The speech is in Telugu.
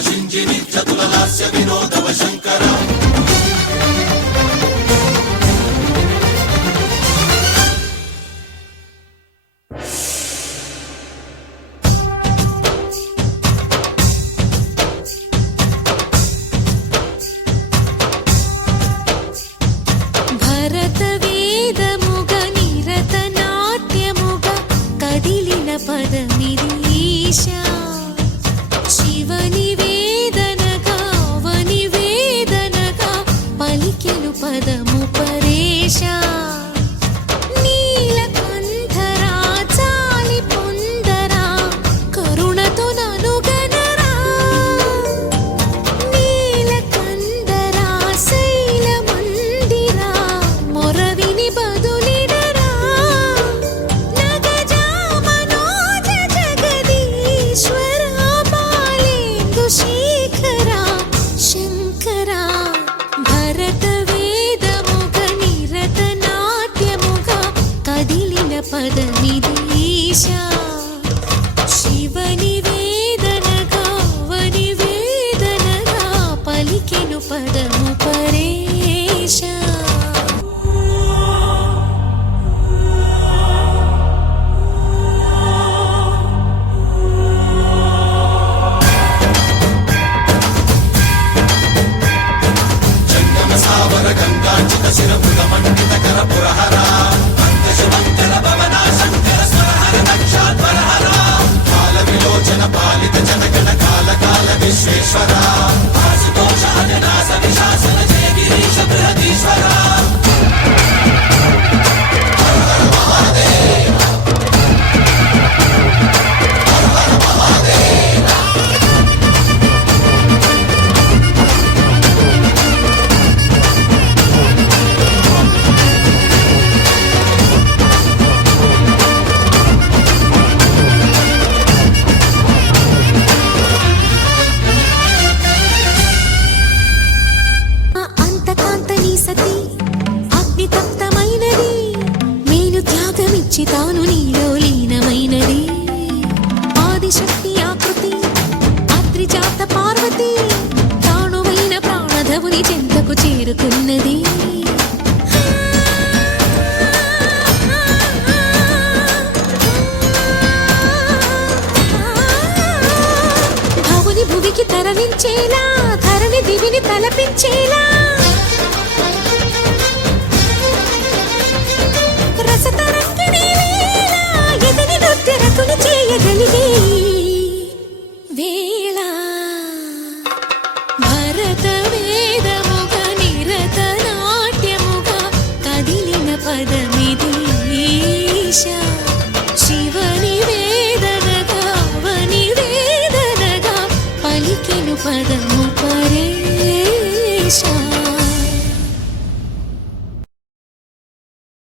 शिञ्जिनि चतुललास्य विनोदव शङ्कर పదమిరీశా శివని వేదనగా వని వేదనగా పలికెను పదము పరేశా నీలకంఠరా చాలి పొందరా కరుణతో ననుగనరా నీలకంఠరా శైల మందిరా మొరవిని బదులిడరా శేఖరా శంకరా భరత వేదముగ నిరత నాట్యముగ కదిలిన పదమిరీశా శివని వేదనగా వని వేదనగా పలికెను పదము పరేశా शिरपुरमण्डितकर पुरहरा अन्तशुभङ्कर भवना शङ्कर स्वरहर नक्षात्वरहरा कालविलोचन पालित जनगण काल काल विश्वेश्वरा आशुतोष अजनास विशासन जय गिरीश बृहदीश्वरा हर हर महादेव हर हर महादेव తాను నీలో లీనమైనది ఆదిశక్తి ఆకృతి అత్రిజాత పార్వతి తానువైన ప్రాణధవుని చెంతకు చేరుకున్నది భవుని భువికి తరలించేలా ధరణి దివిని తలపించేలా